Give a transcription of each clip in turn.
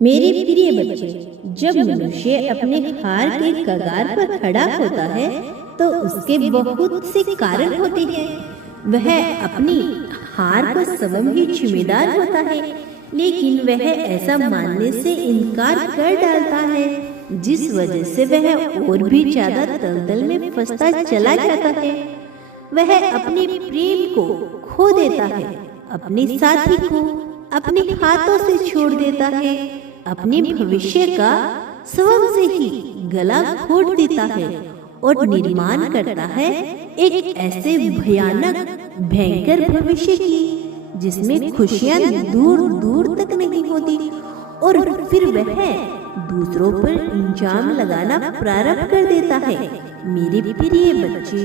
मेरे प्रिय बच्चे, जब मनुष्य अपने हार के कगार पर खड़ा होता है तो उसके बहुत से कारण होते हैं। वह अपनी हार को स्वयं ही जिम्मेदार होता है, लेकिन वह ऐसा मानने से इनकार कर डालता है, जिस वजह से वह और भी ज्यादा दलदल में फंसता चला जाता है। वह अपने प्रेम को खो देता है, अपने साथी को अपने हाथों से छोड़ देता है, अपने भविष्य का स्वयं से ही गला घोट देता है और निर्माण करता है एक ऐसे भयानक भयंकर भविष्य की जिसमें खुशियां दूर दूर तक नहीं होती। और फिर वह दूसरों पर इल्जाम लगाना प्रारंभ कर देता है। मेरे प्रिय बच्चे,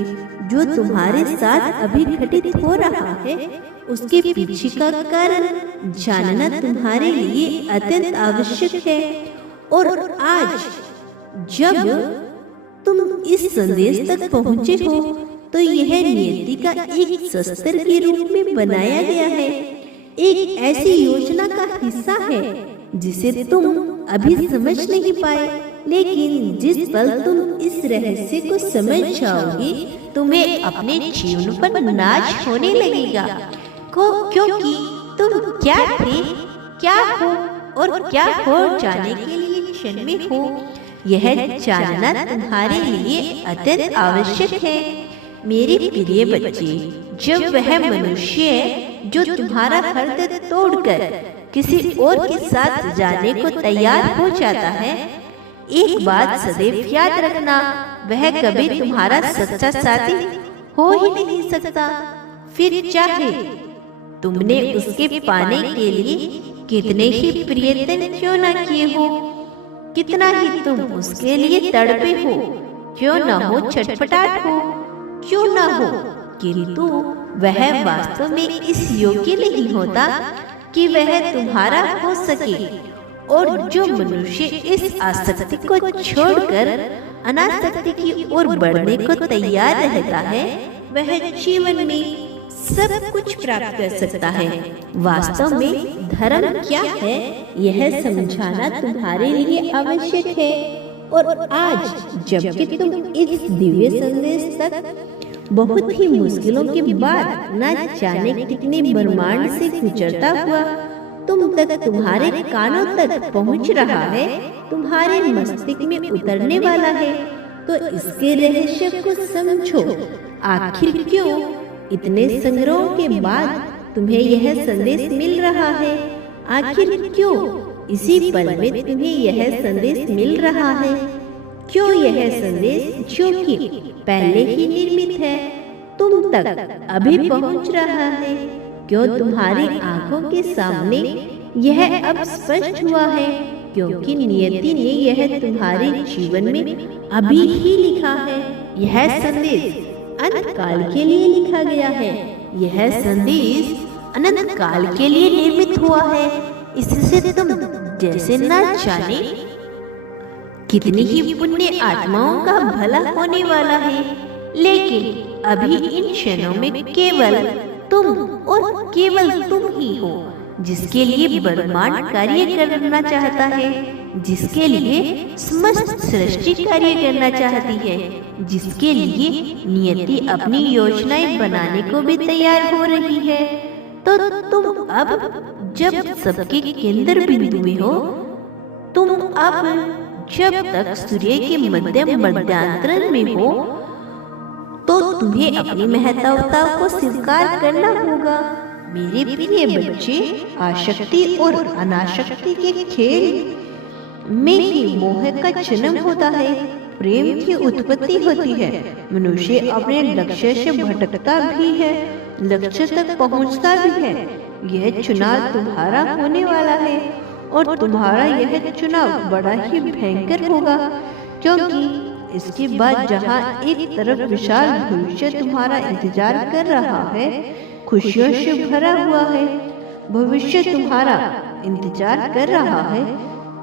जो तुम्हारे साथ अभी घटित हो रहा है उसके पीछे का कारण जानना तुम्हारे लिए अत्यंत आवश्यक है। और आज जब तुम इस संदेश तक पहुँचे हो तो यह नियति का एक शस्त्र के रूप में बनाया गया है, एक ऐसी योजना का हिस्सा है जिसे तुम अभी समझ नहीं पाए, लेकिन जिस पल तुम इस रहस्य को समझ जाओगे तुम्हें अपने जीवन पर नाज होने लगेगा, क्योंकि तुम क्या थे, क्या हो और क्या हो जाने के लिए क्षण में हो, यह जानना तुम्हारे लिए अत्यंत आवश्यक है। मेरे प्रिय बच्चे, जब वह मनुष्य जो तुम्हारा हृदय तोड़कर किसी और के साथ जाने को तैयार हो जाता है, एक बात सदैव याद रखना, वह कभी तुम्हारा सच्चा साथी हो ही नहीं सकता। फिर चाहे तुमने उसके पाने के लिए कितने ही प्रयत्न क्यों न किए हो, कितना ही तुम उसके लिए तड़पे हो, क्यों न हो छटपटाट हो, क्यों न हो, किंतु वह वास्तव में इस योग्य नहीं होता कि वह तुम्हारा हो सके। और जो मनुष्य इस आसक्ति को छोड़कर अनासक्ति की ओर बढ़ने को तैयार रहता है, वह जीवन में सब कुछ प्राप्त कर सकता है। वास्तव में धर्म क्या है यह समझाना तुम्हारे लिए आवश्यक है। और आज जबकि तुम इस दिव्य संदेश तक बहुत ही मुश्किलों के बाद न जाने कितने ब्रह्मांड से गुजरता हुआ तुम तक तुम्हारे कानों तक पहुंच रहा है, तुम्हारे मस्तिष्क में उतरने वाला है, तो इसके रहस्य को समझो। आखिर क्यों इतने संग्रहों के बाद तुम्हें यह संदेश मिल रहा है? आखिर क्यों इसी पल में तुम्हें यह संदेश मिल रहा है? क्यों यह संदेश जो कि पहले ही निर्मित है तुम तक अभी पहुंच रहा है? क्यों तुम्हारी आंखों के सामने यह अब स्पष्ट हुआ है? क्योंकि नियति ने यह तुम्हारे जीवन में अभी ही लिखा है। यह संदेश अनंत काल के लिए लिखा गया है, यह संदेश अनंत काल के लिए निर्मित हुआ है। इससे तुम जैसे न जाने कितनी ही पुण्य आत्माओं का भला होने वाला है, लेकिन अभी इन क्षणों में केवल तुम और केवल तुम ही हो जिसके लिए ब्रह्मांड कार्य करना चाहता है, जिसके लिए समस्त सृष्टि कार्य करना चाहती है, जिसके लिए नियति अपनी योजनाएं बनाने को भी तैयार हो रही है। तो तुम अब जब सबके केंद्र बिंदु में हो, तुम अब जब तक सूर्य के मध्यांतर में हो, तो तुम्हें अपनी महत्वता को स्वीकार करना होगा। मेरे प्रिय बच्चे, आसक्ति और अनासक्ति के खेल में ही मोह का जन्म होता है, प्रेम की उत्पत्ति होती है। मनुष्य अपने लक्ष्य से भटकता भी है, लक्ष्य तक पहुंचता भी है। यह चुनाव तुम्हारा होने वाला है और तुम्हारा यह चुनाव बड़ा ही भयंकर होगा, क्योंकि इसके बाद जहाँ एक तरफ विशाल भविष्य तुम्हारा इंतजार कर रहा है, खुशियों से भरा हुआ है, भविष्य तुम्हारा इंतजार कर रहा है,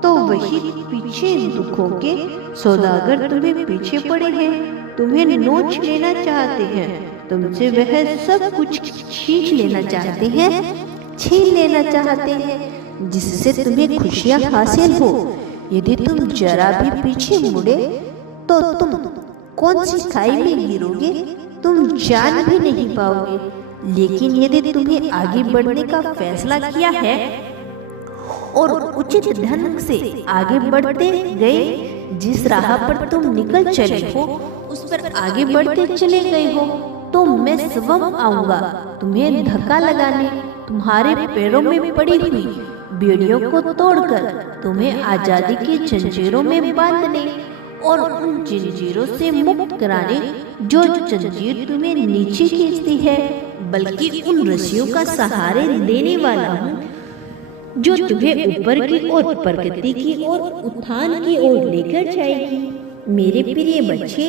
तो वही पीछे दुखों के सौदागर तुम्हें पीछे पड़े हैं, तुम्हें नोच लेना चाहते हैं, तुमसे वह सब कुछ छीन लेना चाहते हैं, छीन लेना चाहते हैं। जिससे तुम्हें खुशियाँ हासिल हो। यदि तुम जरा भी पीछे मुड़े तो तुम कौन सी खाई में गिरोगे तुम जान भी नहीं पाओगे। लेकिन यदि तुम्हें आगे बढ़ने का फैसला किया है और उचित ढंग से आगे बढ़ते गए, जिस राह पर तुम निकल चले हो उस पर आगे बढ़ते चले गए हो, तो मैं स्वयं आऊंगा तुम्हें धक्का लगाने, तुम्हारे पैरों में पड़ी हुई बेड़ियों को तोड़कर तुम्हें आजादी की जंजीरों में बांधने और उन जंजीरों से मुक्त कराने जो जंजीर तुम्हें नीचे खींचती है, बल्कि उन रस्सियों का सहारे देने वाला हूँ जो तुम्हें ऊपर की ओर, प्रकृति की ओर, उत्थान की ओर लेकर जाएगी। मेरे प्रिय बच्चे,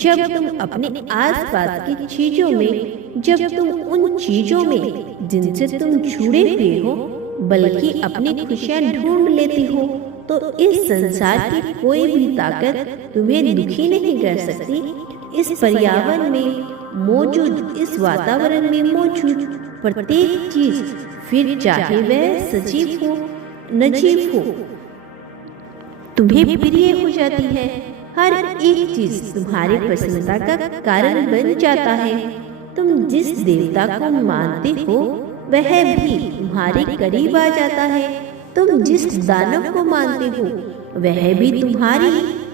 जब तुम अपने आसपास की चीजों में, जब तुम उन चीजों में जिनसे तुम जुड़े हुए हो बल्कि अपनी खुशियाँ ढूंढ लेते हो, तो इस संसार की कोई भी ताकत तुम्हें दुखी नहीं कर सकती। इस पर्यावरण में मौजूद, इस वातावरण में मौजूद प्रत्येक चीज, फिर चाहे वह सजीव हो निर्जीव हो, तुम्हें प्रिय हो जाती है। हर एक चीज तुम्हारी प्रसन्नता का कारण बन जाता है। तुम जिस देवता को मानते हो वह भी तुम्हारे करीब आ जाता है। तुम जिस दानव को मानते हो वह भी तुम्हारी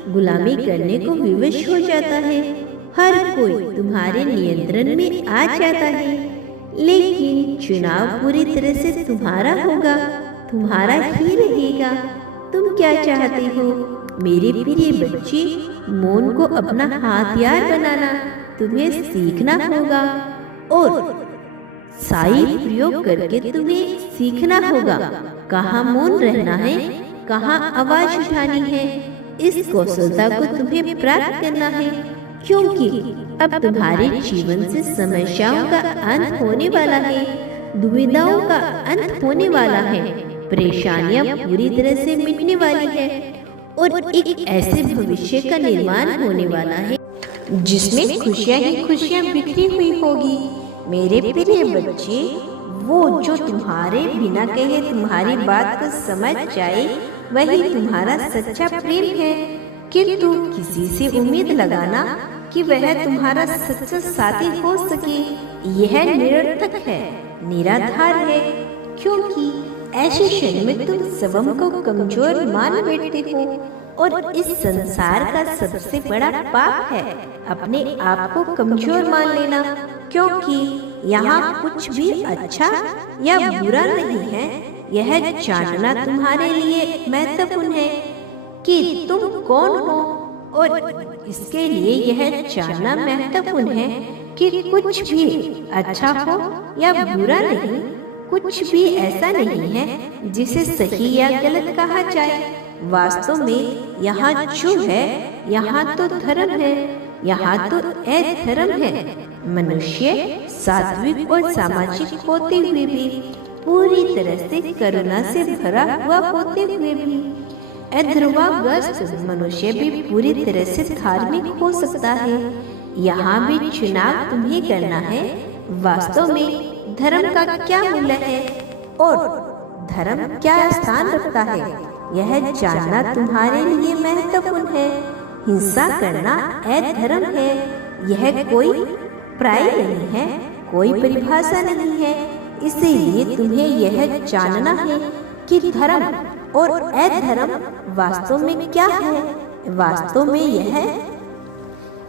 गुलामी करने को विवश हो जाता है। हर कोई तुम्हारे नियंत्रण में आ जाता है, लेकिन चुनाव पूरी तरह से तुम्हारा होगा, तुम्हारा ही रहेगा। तुम क्या चाहते हो मेरे प्रिय बच्चे? मौन को अपना हथियार बनाना तुम्हें सीखना होगा और साई प्रयोग करके तुम्हें सीखना होगा कहाँ मौन रहना है, कहाँ आवाज उठानी है। इस कौशलता को तुम्हें प्राप्त करना है, क्योंकि अब तुम्हारे जीवन से समस्याओं का अंत होने वाला है, दुविधाओं का अंत होने वाला है, परेशानियां पूरी तरह से मिटने वाली है और एक ऐसे भविष्य का निर्माण होने वाला है जिसमें खुशियां ही खुशियां बिखरी हुई होगी। मेरे प्रिय बच्चे, वो जो तुम्हारे बिना कहे तुम्हारी बात को समझ जाए वही तुम्हारा सच्चा प्रेम है। किंतु किसी से उम्मीद लगाना कि वह तुम्हारा सच्चा साथी हो सके, यह निरर्थक है, निराधार है, क्योंकि ऐसे क्षण में तुम स्वयं को कमजोर मान बैठते हो और इस संसार का सबसे बड़ा पाप है अपने आप को कमजोर मान लेना, क्योंकि यहाँ कुछ भी अच्छा या बुरा नहीं है। यह जानना तुम्हारे लिए महत्वपूर्ण है कि तुम कौन हो, और इसके लिए यह जानना महत्वपूर्ण है कि कुछ भी अच्छा हो या बुरा नहीं, कुछ भी ऐसा नहीं है जिसे सही या गलत कहा जाए। वास्तव में यहाँ जो है, यहाँ तो धर्म है, यहाँ तो अधर्म है। मनुष्य सात्विक और सामाजिक होते हुए भी, पूरी तरह से करुणा से भरा हुआ होते हुए भी, अधर्मग्रस्त मनुष्य भी पूरी तरह से धार्मिक हो सकता है। यहाँ भी चुनाव तुम्हें करना है। वास्तव में धर्म का क्या मूल्य है और धर्म क्या स्थान रखता है, यह जानना तुम्हारे लिए महत्वपूर्ण है। हिंसा करना अधर्म है, यह कोई प्राय नहीं है, कोई परिभाषा नहीं है। इसीलिए तुम्हें यह जानना है कि धर्म और अधर्म वास्तव में क्या है। वास्तव में यह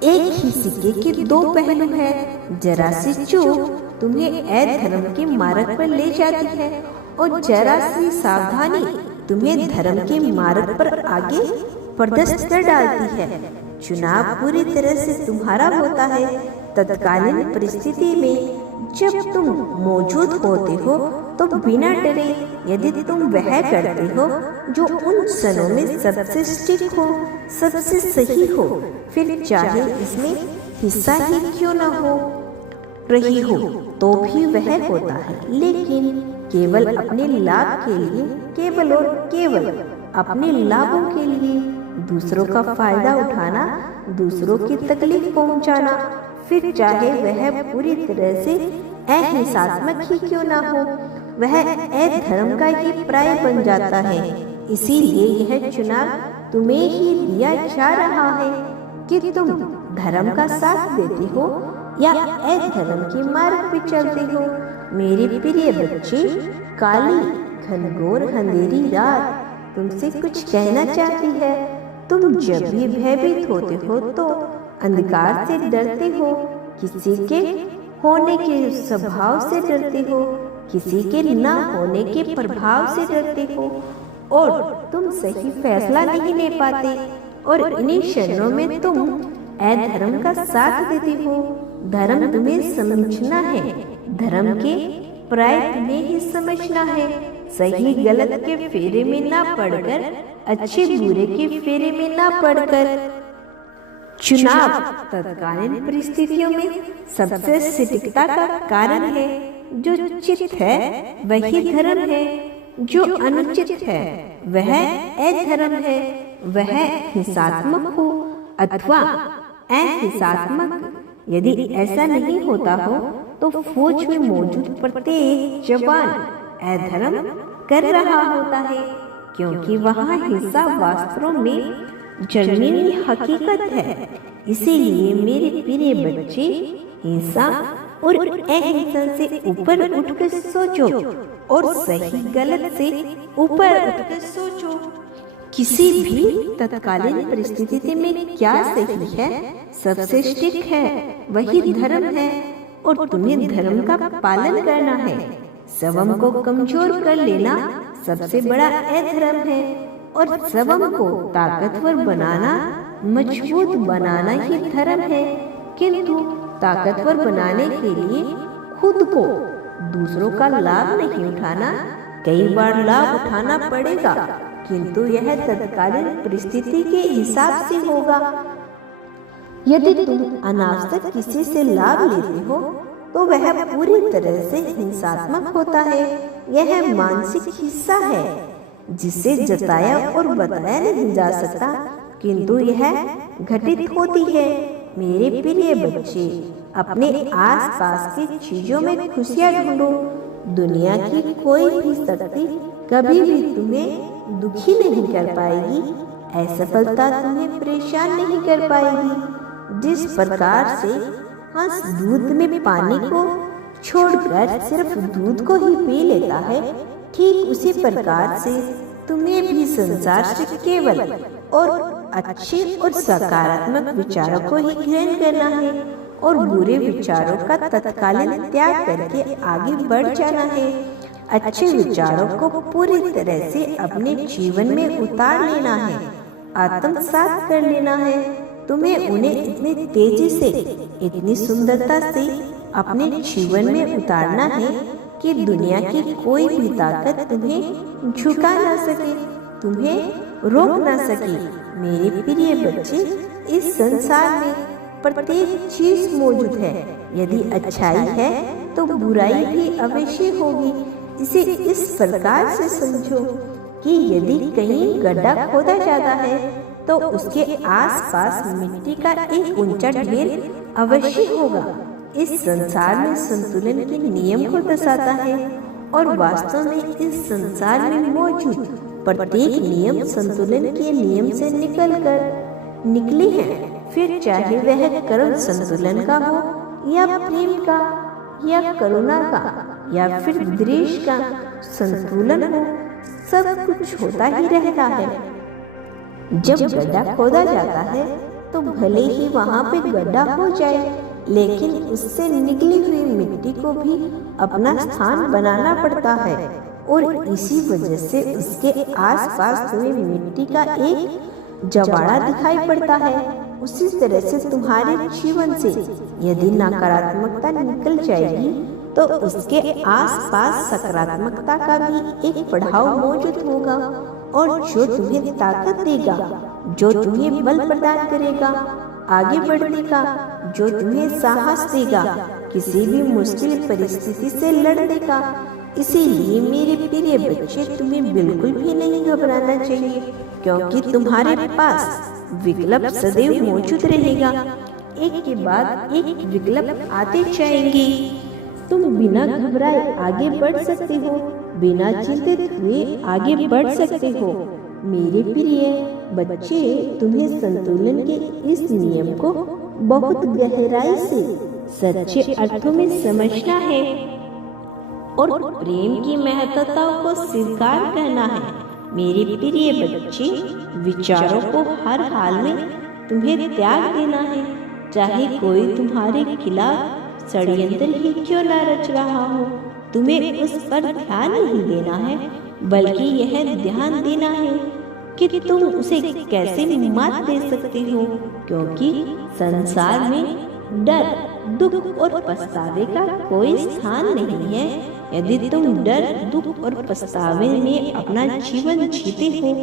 एक ही सिक्के के दो पहलू है। जरा सी चूक तुम्हें अधर्म के मार्ग पर ले जाती है और जरा सी सावधानी तुम्हें धर्म के मार्ग पर आगे प्रदर्शित कर डालती है। चुनाव पूरी तरह से तुम्हारा होता है। तत्कालीन परिस्थिति में जब तुम मौजूद होते हो तो बिना डरे यदि तुम वह करते हो जो उन क्षणों में सबसे ठीक हो, सबसे सही हो, फिर चाहे इसमें हिस्सा ही क्यों न हो रही हो तो भी वह होता है, लेकिन केवल अपने लाभ के लिए, केवल और केवल अपने लाभों के लिए। दूसरों का फायदा उठाना, दूसरों की तकलीफ पहुंचाना, फिर चाहे वह पूरी तरह से अहिंसात्मक ही क्यों ना हो। वह अधर्म का ही प्राय बन जाता है। इसीलिए यह चुनाव तुम्हें ही दिया जा रहा है कि तुम धर्म का साथ देते हो या अधर्म के मार्ग पे चलते हो। मेरे प्रिय बच्चे, काली घनघोर अंधेरी रात तुमसे कुछ कहना चाहती है। तुम जब भी भयभीत होते हो तो अंधकार से डरते हो, किसी के होने के स्वभाव से डरते हो, किसी के न होने के प्रभाव से डरते हो और तुम सही फैसला नहीं ले पाते और इन्हीं क्षणों में तुम अधर्म का साथ देते हो। धर्म तुम्हें समझना है, धर्म के प्राय तुम्हें ही समझना है। सही गलत के फेरे में ना पड़कर, अच्छे बुरे के फेरे में ना पड़कर। चुनाव तत्कालीन परिस्थितियों में सबसे सटीकता का कारण है। जो चित है वही धर्म है, जो अनुचित है वह अधर्म है। वह हिंसात्मक हो अथवा अहिंसात्मक। यदि ऐसा नहीं होता हो तो फौज में मौजूद प्रत्येक जवान अधर्म कर रहा होता है, क्योंकि वहाँ हिंसा वास्तव में जमीनी हकीकत है। इसीलिए मेरे प्रिय बच्चे, हिंसा और अहिंसा से ऊपर उठकर सोचो और सही गलत से ऊपर उठकर सोचो। किसी भी तत्कालीन परिस्थिति में क्या सही है, सबसे ठीक है वही धर्म है और तुम्हें धर्म का पालन करना है। स्वयं को कमजोर कर लेना सबसे बड़ा अधर्म है और स्वयं को ताकतवर बनाना, मजबूत बनाना ही धर्म है। किंतु ताकतवर बनाने के लिए खुद को दूसरों का लाभ नहीं उठाना, कई बार लाभ उठाना पड़ेगा, किंतु यह तत्कालीन परिस्थिति के हिसाब से होगा। यदि तुम अनावश्यक किसी से लाभ लेते हो तो वह पूरी तरह से हिंसात्मक होता है। यह मानसिक हिस्सा है जिसे जताया और बताया नहीं जा सकता, किंतु यह घटित होती है। मेरे प्रिय बच्चे, अपने आसपास की चीजों में खुशियाँ ढूंढो। दुनिया की कोई भी शक्ति कभी भी तुम्हें दुखी नहीं कर पाएगी, असफलता तुम्हें परेशान नहीं कर पाएगी। जिस प्रकार से हंस दूध में पानी को छोड़कर सिर्फ दूध को ही पी लेता है, ठीक उसी प्रकार से तुम्हें भी संसार से केवल और अच्छे और सकारात्मक विचारों को ही ग्रहण करना है और बुरे विचारों का तत्कालीन त्याग करके आगे बढ़ जाना है। अच्छे विचारों को पूरी तरह से अपने जीवन में उतार लेना है, आत्मसात कर लेना है। तुम्हें उन्हें इतनी तेजी से, इतनी सुंदरता से अपने जीवन में उतारना है कि दुनिया की कोई भी ताकत तुम्हें झुका ना सके, तुम्हें रोक ना सके। मेरे प्रिय बच्चे, इस संसार में प्रत्येक चीज मौजूद है। यदि अच्छाई है तो बुराई भी अवश्य होगी। इसे इस प्रकार से समझो कि यदि कहीं गड्ढा खोदा जाता है तो उसके आसपास मिट्टी का एक ऊंचा ढेर अवश्य होगा। इस संसार में संतुलन के नियम को दर्शाता है और वास्तव में इस संसार में मौजूद प्रत्येक नियम संतुलन के नियम से निकले हैं। फिर चाहे वह कर्म संतुलन का हो या प्रेम का या करुणा का या फिर द्वेष का संतुलन हो, सब कुछ होता ही रहता है। जब गड्ढा खोदा जाता है तो भले ही वहाँ पे गड्ढा हो जाए, लेकिन उससे निकली हुई मिट्टी को भी अपना स्थान बनाना पड़ता है और इसी वजह से उसके आसपास हुई मिट्टी का एक जवाड़ा दिखाई पड़ता है। उसी तरह से तुम्हारे जीवन से यदि नकारात्मकता निकल जाएगी तो उसके आसपास सकारात्मकता का भी एक पड़ाव मौजूद होगा और जो तुम्हें ताकत देगा, जो तुम्हें बल प्रदान करेगा आगे बढ़ने का, जो तुम्हें साहस देगा किसी भी मुश्किल परिस्थिति से लड़ने का। इसीलिए मेरे प्रिय बच्चे, तुम्हें बिल्कुल भी नहीं घबराना चाहिए, क्योंकि तुम्हारे पास विकल्प सदैव मौजूद रहेगा। एक के बाद एक विकल्प आते जाएंगे। तुम बिना घबराए आगे बढ़ सकते हो, बिना चिंतित हुए आगे बढ़ सकते हो। मेरे प्रिय बच्चे, तुम्हें संतुलन के इस नियम को बहुत गहराई से सच्चे अर्थों में समझना है और प्रेम की महत्ता को स्वीकार करना है। मेरे प्रिय बच्चे, विचारों को हर हाल में तुम्हें त्याग देना है, चाहे कोई तुम्हारे खिलाफ षड्यंत्र ही क्यों न रच रहा हो। तुम्हें उस पर ध्यान नहीं देना है, बल्कि यह ध्यान देना है कि तुम उसे कैसे मात दे सकते हो, क्योंकि संसार में डर, दुख और पछतावे का कोई स्थान नहीं है। यदि तुम डर, दुख और पछतावे में अपना जीवन जीते हो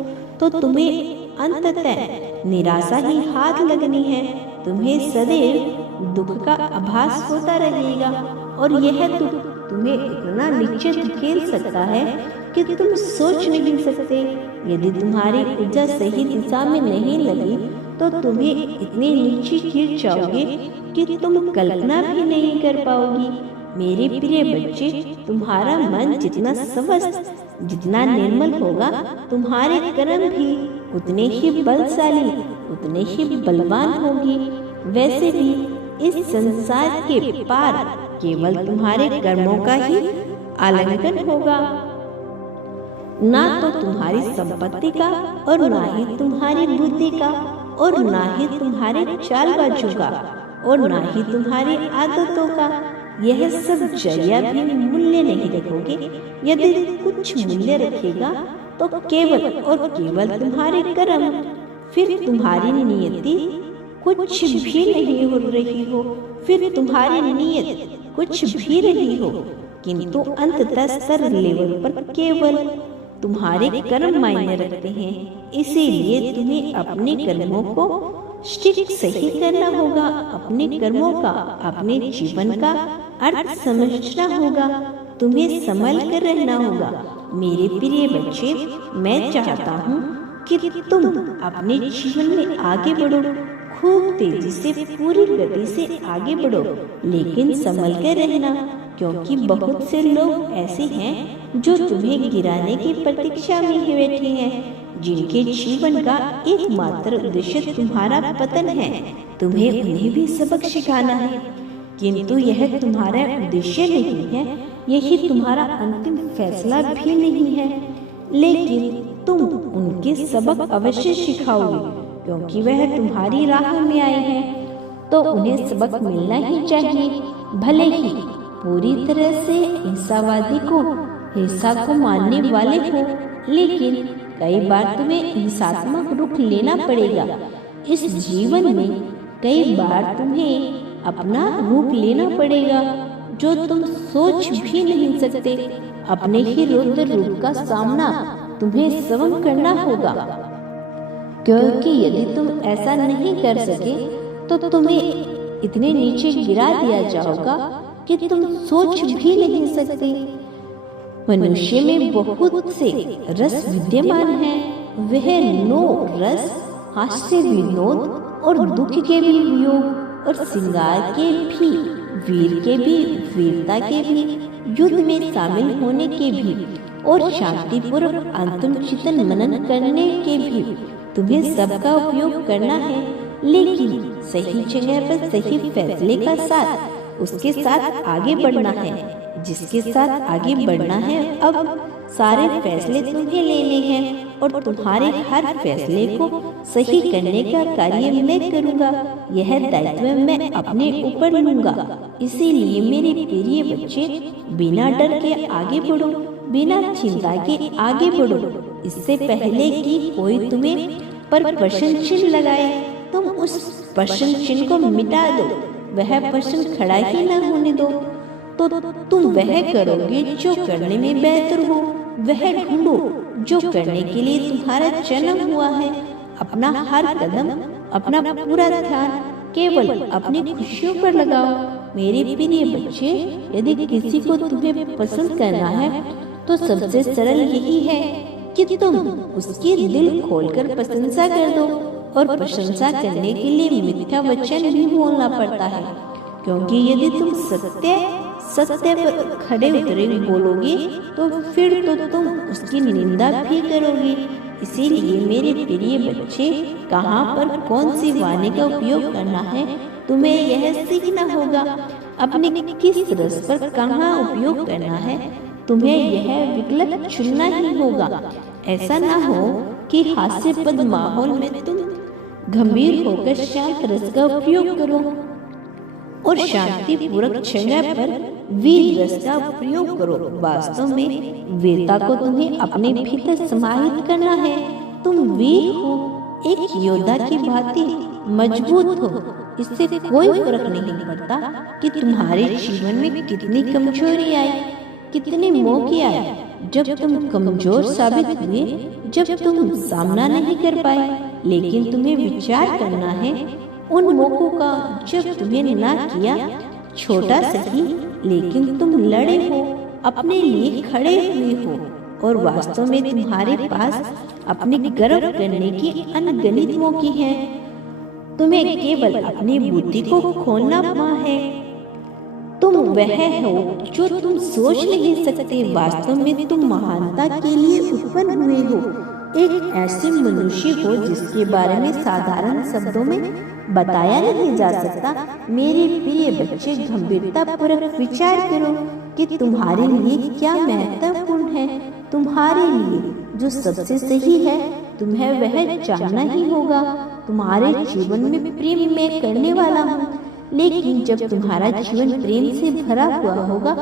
तो तुम्हें अंततः निराशा ही हाथ लगनी है। तुम्हें सदैव दुख का आभास होता रहेगा और यह दुख तुम्हें इतना नीचे धकेल सकता है कि तुम सोच नहीं सकते। यदि तुम्हारी ऊर्जा सही दिशा में नहीं लगी तो तुम्हें इतने नीचे गिर जाओगे कि तुम कल्पना भी नहीं कर पाओगी। मेरे प्रिय बच्चे, तुम्हारा मन जितना स्वस्थ, जितना निर्मल होगा, तुम्हारे कर्म भी उतने ही बलशाली, उतने ही बलवान होगी। वैसे भी इस संसार के पार केवल तुम्हारे कर्मों का ही आलिंगन होगा, ना तो तुम्हारी संपत्ति का और ना ही तुम्हारी बुद्धि का और ना ही तुम्हारे चालबाजों का और ना ही तुम्हारी आदतों का। यह सब जरिया भी मूल्य नहीं रखोगे। यदि कुछ मूल्य रखेगा तो केवल और केवल तुम्हारे कर्म। फिर तुम्हारी नियति कुछ भी नहीं हो रही हो, फिर तुम्हारी नियत कुछ भी नहीं हो, किंतु अंततः स्तर लेवल पर केवल तुम्हारे कर्म मायने रखते हैं। इसीलिए तुम्हें अपने कर्मों को ठीक सही करना होगा, अपने कर्मों का, अपने जीवन का अर्थ समझना होगा, तुम्हें संभल कर रहना होगा। मेरे प्रिय बच्चे, मैं चाहता हूँ कि तुम अपने जीवन में आगे बढ़ो, खूब तेजी से, पूरी गति से आगे बढ़ो, लेकिन संभल कर रहना, क्योंकि बहुत से लोग ऐसे हैं जो तुम्हें गिराने की प्रतीक्षा में ही बैठे हैं, जिनके जीवन का एकमात्र उद्देश्य तुम्हारा पतन है। तुम्हें उन्हें भी सबक सिखाना है, किंतु यह तुम्हारा उद्देश्य नहीं है, यही तुम्हारा अंतिम फैसला भी नहीं है। लेकिन तुम उनके सबक अवश्य सिखाओगे, क्योंकि वह तुम्हारी राह में आए हैं, तो उन्हें सबक मिलना ही चाहिए। भले ही पूरी तरह से हिंसावादी को, हिंसा को मानने वाले हो, लेकिन कई बार तुम्हें हिंसात्मक रुख लेना पड़ेगा। इस जीवन में कई बार तुम्हें अपना रूप लेना पड़ेगा जो तुम सोच भी नहीं सकते। अपने ही रौद्र रूप का सामना तुम्हें स्वयं करना होगा, क्योंकि यदि तुम ऐसा नहीं कर सके तो तुम्हें इतने नीचे गिरा दिया जाएगा कि तुम सोच भी नहीं सकते। मनुष्य में बहुत से रस विद्यमान हैं, वह 9 रस, हास्य, विनोद और दुख के भी वियोग और श्रृंगार के भी, वीर के भी, वीरता के भी, युद्ध में शामिल होने के भी और शांतिपूर्वक अंतिम चिंतन मनन करने के भी तुम्हें सबका उपयोग करना है। लेकिन सही जगह पर सही फैसले का साथ उसके साथ आगे बढ़ना है, जिसके साथ आगे बढ़ना है। अब सारे फैसले तुम्हें लेने हैं और तुम्हारे हर फैसले को सही करने का कार्य मैं करूँगा। यह दायित्व मैं अपने ऊपर लूँगा। इसीलिए मेरे प्रिय बच्चे, बिना डर के आगे बढ़ो, बिना चिंता के आगे बढ़ो। इससे पहले कि कोई तुम्हें पर प्रश्न चिन्ह लगाए, तुम उस प्रश्न चिन्ह को मिटा दो, वह प्रश्न खड़ा ही न होने दो, तो तुम वह करोगे जो करने में बेहतर हो, वह ढूंढो जो करने के लिए तुम्हारा जन्म हुआ है। अपना हर कदम, अपना पूरा ध्यान केवल अपनी खुशियों पर लगाओ। मेरे प्रिय बच्चे, यदि किसी को तुम्हें पसंद करना है तो सबसे सरल यही है कि तुम उसकी दिल खोलकर प्रशंसा कर दो। और प्रशंसा करने के लिए मिथ्या वचन भी बोलना पड़ता है, क्योंकि यदि तुम सत्य, सत्य पर खड़े उतरे बोलोगे तो फिर तो तुम उसकी निंदा भी करोगे। इसीलिए मेरे प्रिय बच्चे, कहाँ पर कौन सी वाणी का उपयोग करना है तुम्हें यह सीखना होगा। अपने किस रस पर कहाँ उपयोग करना है तुम्हें यह विकल्प चुनना ही होगा। ऐसा ना हो कि हास्यपद माहौल में तुम गंभीर होकर शांत रस का उपयोग करो और शांति पूर्वक जगह पर वीर रस का प्रयोग करो। वास्तव में वीरता को तुम्हें अपने भीतर समाहित करना है। तुम वीर हो, एक योद्धा की भांति मजबूत हो। इससे कोई फर्क नहीं पड़ता कि तुम्हारे जीवन में कितनी कमजोरी आई, कितने मौके आए जब तुम कमजोर साबित हुए, जब तुम सामना नहीं कर पाए। लेकिन तुम्हें विचार करना है उन मौकों का जब तुमने ना किया। छोटा सही लेकिन तुम लड़े हो, अपने लिए खड़े हुए हो और वास्तव में तुम्हारे पास अपने गर्व करने की अनगिनत मौके हैं। तुम्हें केवल अपनी बुद्धि को खोलना है। तुम वह हो जो तुम सोच नहीं सकते। वास्तव में तुम महानता के लिए उत्पन्न हुए हो। एक ऐसे मनुष्य हो जिसके बारे में साधारण शब्दों में बताया नहीं जा सकता। मेरे प्रिय बच्चे, गंभीरता पूर्वक विचार करो कि तुम्हारे लिए क्या महत्वपूर्ण है। तुम्हारे लिए जो सबसे सही है तुम्हें वह जानना ही होगा। तुम्हारे जीवन में प्रेम मैं करने वाला हूँ, लेकिन जब तुम्हारा जीवन प्रेम से भरा हुआ होगा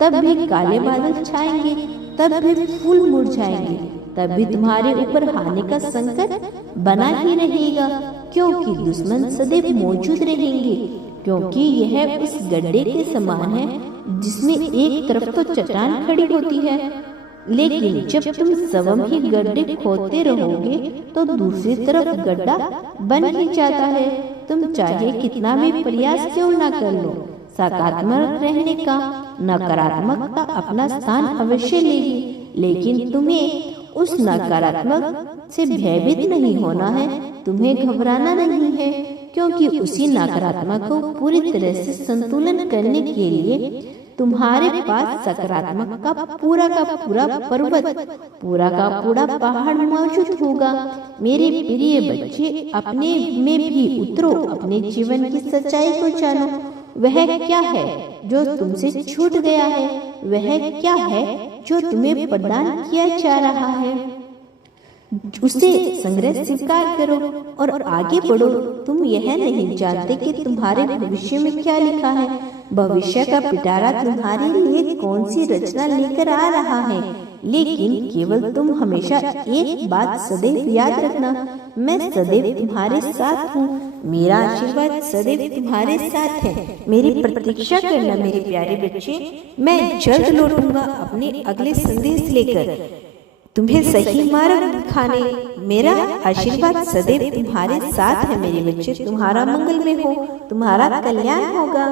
तब भी काले बादल छाएंगे, तब भी फूल मुरझाएंगे, तब भी तुम्हारे ऊपर हानि का संकट बना ही रहेगा, क्योंकि दुश्मन सदैव मौजूद रहेंगे। क्योंकि यह उस गड्ढे के समान है जिसमें एक तरफ तो चट्टान खड़ी होती है, लेकिन जब तुम स्वयं ही गड्ढे खोदते रहोगे तो दूसरी तरफ गड्ढा बन ही जाता है। तुम चाहे कितना भी प्रयास क्यों ना कर लो, सकारात्मक रहने का नकारात्मकता अपना स्थान अवश्य लेगी। लेकिन तुम्हें उस नकारात्मक से भयभीत नहीं होना है, तुम्हें घबराना नहीं है, क्योंकि उसी नकारात्मक को पूरी तरह से संतुलन करने के लिए तुम्हारे पास सकारात्मक का पूरा पर्वत, पूरा का पूरा पहाड़ मौजूद होगा। मेरे प्रिय बच्चे, अपने में भी उतरो, अपने जीवन की सच्चाई को जानो। वह क्या है जो तुमसे छूट गया है, वह क्या है जो तुम्हें प्रदान किया जा रहा है, उसे संग्रह स्वीकार करो और आगे बढ़ो। तुम यह नहीं जानते कि तुम्हारे भविष्य में क्या लिखा है। भविष्य का पिटारा तुम्हारे लिए कौन सी रचना लेकर आ रहा है, लेकिन केवल तुम हमेशा एक बात सदैव याद रखना, मैं सदैव तुम्हारे साथ हूँ। मेरा आशीर्वाद सदैव तुम्हारे साथ है। मेरी प्रतीक्षा करना मेरे प्यारे बच्चे, मैं जल्द लौटूंगा अपने अगले संदेश लेकर तुम्हें सही मार्ग दिखाने। मेरा आशीर्वाद सदैव तुम्हारे साथ है मेरे बच्चे। तुम्हारा मंगल में हो, तुम्हारा कल्याण होगा।